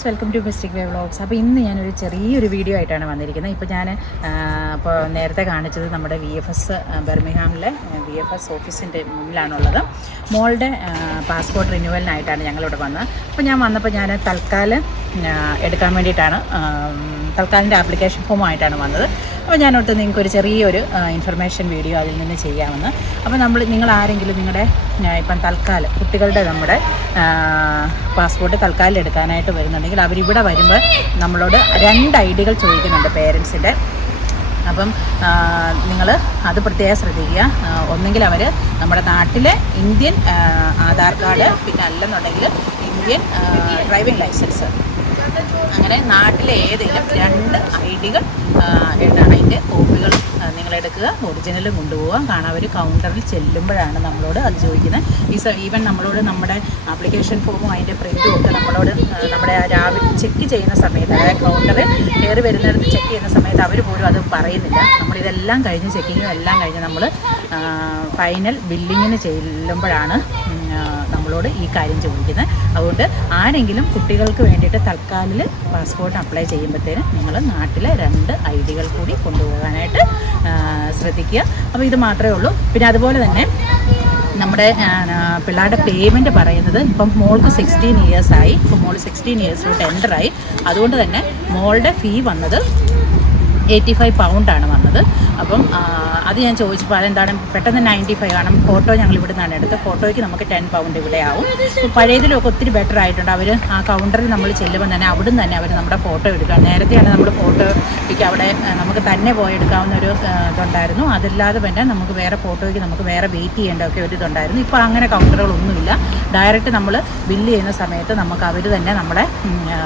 Friends welcome to mistake way vlogs അപ്പോൾ ഇന്ന് ഞാനൊരു ചെറിയൊരു വീഡിയോ ആയിട്ടാണ് വന്നിരിക്കുന്നത്. ഇപ്പോൾ ഞാൻ ഇപ്പോൾ നേരത്തെ കാണിച്ചത് നമ്മുടെ വി എഫ് എസ് ബെർമിഹാമിലെ വി എഫ് എസ് ഓഫീസിന്റെ മുന്നിലാണുള്ളത്. മോളുടെ പാസ്പോർട്ട് റിന്യൂവലിനായിട്ടാണ് ഞങ്ങളിവിടെ വന്നത്. അപ്പോൾ ഞാൻ വന്നപ്പോൾ ഞാൻ തൽക്കാലം എടുക്കാൻ വേണ്ടിയിട്ടാണ് തൽക്കാലിന്റെ ആപ്ലിക്കേഷൻ ഫോമായിട്ടാണ് വന്നത്. അപ്പോൾ ഞാനോട്ട് നിങ്ങൾക്ക് ഒരു ചെറിയൊരു ഇൻഫർമേഷൻ വീഡിയോ അതിൽ നിന്ന് ചെയ്യാമെന്ന്. അപ്പോൾ നമ്മൾ നിങ്ങൾ ആരെങ്കിലും നിങ്ങളുടെ ഇപ്പം തൽക്കാലം കുട്ടികളുടെ നമ്മുടെ പാസ്പോർട്ട് തൽക്കാലം എടുക്കാനായിട്ട് വരുന്നുണ്ടെങ്കിൽ അവരിവിടെ വരുമ്പോൾ നമ്മളോട് രണ്ട് ഐ ഡികൾ ചോദിക്കുന്നുണ്ട് പേരൻസിന്റെ അപ്പം നിങ്ങൾ അത് പ്രത്യേകം ശ്രദ്ധിക്കുക. ഒന്നെങ്കിൽ അവർ നമ്മുടെ നാട്ടിലെ ഇന്ത്യൻ ആധാർ കാർഡ് പിന്നെ അല്ലെന്നുണ്ടെങ്കിൽ ഇന്ത്യൻ ഡ്രൈവിംഗ് ലൈസൻസ് അങ്ങനെ നാട്ടിലെ ഏതെങ്കിലും രണ്ട് ഐ ഡികൾ എന്താണ് അതിന്റെ കോപ്പികൾ നിങ്ങൾ എടുക്കുക. ഒറിജിനലും കൊണ്ടുപോകാം കാരണം അവർ കൗണ്ടറിൽ ചെല്ലുമ്പോഴാണ് നമ്മളോട് അത് ചോദിക്കുന്നത്. ഈ ഈവൻ നമ്മളോട് നമ്മുടെ ആപ്ലിക്കേഷൻ ഫോമും അതിന്റെ പ്രിന്റും ഒക്കെ നമ്മളോട് നമ്മുടെ ആ രാവിലെ ചെക്ക് ചെയ്യുന്ന സമയത്ത് അതായത് കൗണ്ടറിൽ കയറി വരുന്നിടത്ത് ചെക്ക് ചെയ്യുന്ന സമയത്ത് അവർ പോലും അത് പറയുന്നില്ല. നമ്മളിതെല്ലാം കഴിഞ്ഞ് ചെക്കിങ്ങും എല്ലാം കഴിഞ്ഞ് നമ്മൾ ഫൈനൽ ബില്ലിങ്ങിന് ചെല്ലുമ്പോഴാണ് നമ്മളോട് ഈ കാര്യം ചോദിക്കുന്നത്. അതുകൊണ്ട് ആരെങ്കിലും കുട്ടികൾക്ക് വേണ്ടിയിട്ട് തൽക്കാലിൽ പാസ്പോർട്ട് അപ്ലൈ ചെയ്യുമ്പോഴത്തേനും നിങ്ങൾ നാട്ടിലെ രണ്ട് ഐ ഡികൾ കൂടി കൊണ്ടുപോകാനായിട്ട് ശ്രദ്ധിക്കുക. അപ്പോൾ ഇത് മാത്രമേ ഉള്ളൂ. പിന്നെ അതുപോലെ തന്നെ നമ്മുടെ പിള്ളേരുടെ പേയ്മെന്റ് പറയുന്നത് ഇപ്പം മോൾക്ക് സിക്സ്റ്റീൻ ഇയേഴ്സായി ഇപ്പം മോൾ സിക്സ്റ്റീൻ ഇയേഴ്സിലോട്ട് എന്റർ ആയി. അതുകൊണ്ട് തന്നെ മോളുടെ ഫീ വന്നത് എയ്റ്റി ഫൈവ് പൗണ്ടാണ് വന്നത്. അപ്പം അത് ഞാൻ ചോദിച്ചപ്പോൾ അതെന്താണ്? പെട്ടെന്ന് നയന്റി ഫൈവ് ആണ്. ഫോട്ടോ ഞങ്ങൾ ഇവിടെ നിന്നാണ് എടുത്തത്. ഫോട്ടോയ്ക്ക് നമുക്ക് ടെൻ പൗണ്ട് ഇവിടെ ആവും പഴയതിലൊക്കെ ഒത്തിരി ബെറ്റർ ആയിട്ടുണ്ട്. അവർ ആ കൗണ്ടറിൽ നമ്മൾ ചെല്ലുമ്പോൾ തന്നെ അവിടുന്ന് തന്നെ അവർ നമ്മുടെ ഫോട്ടോ എടുക്കുക. നേരത്തെയാണ് നമ്മുടെ ഫോട്ടോയ്ക്ക് അവിടെ നമുക്ക് തന്നെ പോയി എടുക്കാവുന്ന ഒരു ഇതുണ്ടായിരുന്നു. അതല്ലാതെ തന്നെ നമുക്ക് വേറെ ഫോട്ടോയ്ക്ക് നമുക്ക് വേറെ വെയിറ്റ് ചെയ്യേണ്ട ഒക്കെ ഒരു ഇതുണ്ടായിരുന്നു. ഇപ്പോൾ അങ്ങനെ കൗണ്ടറുകളൊന്നുമില്ല ഡയറക്റ്റ് നമ്മൾ ബില്ല് ചെയ്യുന്ന സമയത്ത് നമുക്ക് അവർ തന്നെ നമ്മളെ ആ,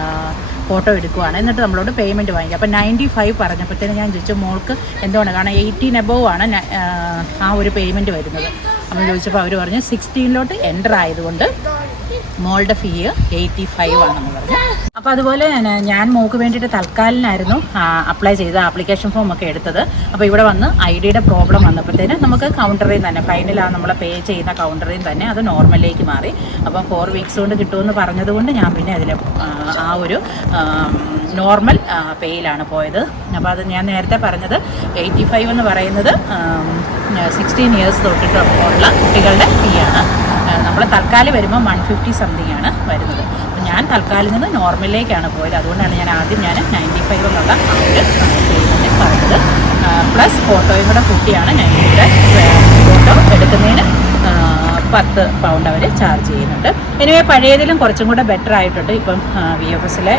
ഫോട്ടോ എടുക്കുവാണ്. എന്നിട്ട് നമ്മളോട് പേയ്മെന്റ് വാങ്ങിക്കുക അപ്പോൾ നയന്റി ഫൈവ് പറഞ്ഞപ്പോഴത്തേനും ഞാൻ ചോദിച്ചു മോൾക്ക് എന്തുകൊണ്ട് കാരണം എയ്റ്റീൻ എബോവ് ആണ് ആ, ഒരു പേയ്മെന്റ് വരുന്നത്. നമ്മൾ ചോദിച്ചപ്പോൾ അവർ പറഞ്ഞു സിക്സ്റ്റീനിലോട്ട് എന്റർ ആയതുകൊണ്ട് മോളുടെ ഫീ എയ്റ്റി ഫൈവ് ആണെന്ന് പറഞ്ഞു. അപ്പോൾ അതുപോലെ ഞാൻ- മോൾക്ക് വേണ്ടിയിട്ട് തൽക്കാലിനായിരുന്നു അപ്ലൈ ചെയ്ത ആപ്ലിക്കേഷൻ ഫോം ഒക്കെ എടുത്തത്. അപ്പോൾ ഇവിടെ വന്ന് ഐ ഡിയുടെ പ്രോബ്ലം വന്നപ്പോഴത്തേന് നമുക്ക് കൗണ്ടറിൽ തന്നെ ഫൈനലാണ് നമ്മൾ പേ ചെയ്യുന്ന കൗണ്ടറിൽ തന്നെ അത് നോർമലിലേക്ക് മാറി. അപ്പോൾ ഫോർ വീക്സ് കൊണ്ട് കിട്ടുമെന്ന് പറഞ്ഞതുകൊണ്ട് ഞാൻ പിന്നെ അതിൽ ആ ഒരു നോർമൽ പേയിലാണ് പോയത്. അപ്പോൾ അത് ഞാൻ നേരത്തെ പറഞ്ഞത് എയ്റ്റി ഫൈവ് എന്ന് പറയുന്നത് സിക്സ്റ്റീൻ ഇയേഴ്സ് തൊട്ടിട്ടുള്ള കുട്ടികളുടെ ഫീ നമ്മൾ തൽക്കാലം വരുമ്പോൾ വൺ ഫിഫ്റ്റി സംതിങ് ആണ് വരുന്നത്. അപ്പോൾ ഞാൻ തൽക്കാലിൽ നിന്ന് നോർമലിലേക്കാണ് പോയത്. അതുകൊണ്ടാണ് ഞാൻ ആദ്യം ഞാൻ നയന്റി ഫൈവ് എന്നുള്ള ആ ഒരു പറഞ്ഞത്. പ്ലസ് ഫോട്ടോയും കൂടെ കൂട്ടിയാണ് ഞാൻ ഇവിടെ പത്ത് പൗണ്ട് അവർ ചാർജ് ചെയ്യുന്നുണ്ട്. എനിവേ പഴയതിലും കുറച്ചും കൂടെ ബെറ്റർ ആയിട്ടുണ്ട്. ഇപ്പം വി എഫ് എസിലെ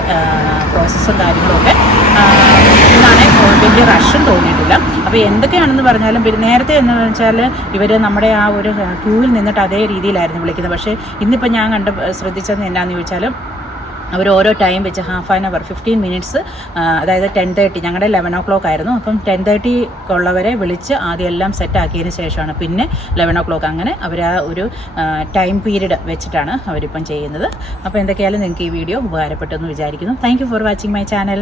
പ്രോസസ്സും കാര്യങ്ങളൊക്കെ എന്നാണ് വലിയ റഷും തോന്നിയിട്ടില്ല. അപ്പോൾ എന്തൊക്കെയാണെന്ന് പറഞ്ഞാലും പിന്നെ നേരത്തെ എന്ന് വെച്ചാൽ ഇവർ നമ്മുടെ ആ ഒരു ക്യൂവിൽ നിന്നിട്ട് അതേ രീതിയിലായിരുന്നു വിളിക്കുന്നത്. പക്ഷേ ഇന്നിപ്പോൾ ഞാൻ കണ്ട് ശ്രദ്ധിച്ചത് എന്നാന്ന് ചോദിച്ചാൽ അവർ ഓരോ ടൈം വെച്ച് half an hour fifteen minutes അതായത് ടെൻ തേർട്ടി ഞങ്ങളുടെ ലെവൻ ഓ ക്ലോക്ക് ആയിരുന്നു. അപ്പം ടെൻ തേർട്ടി ഉള്ളവരെ വിളിച്ച് ആദ്യം എല്ലാം സെറ്റ് ആക്കിയതിന് ശേഷമാണ് പിന്നെ ലെവൻ ഓ ക്ലോക്ക് അങ്ങനെ അവർ ആ ഒരു ടൈം പീരീഡ് വെച്ചിട്ടാണ് അവരിപ്പം ചെയ്യുന്നത്. അപ്പോൾ എന്തൊക്കെയായാലും നിങ്ങൾക്ക് ഈ വീഡിയോ ഉപകാരപ്പെട്ടെന്ന് വിചാരിക്കുന്നു. Thank for watching my channel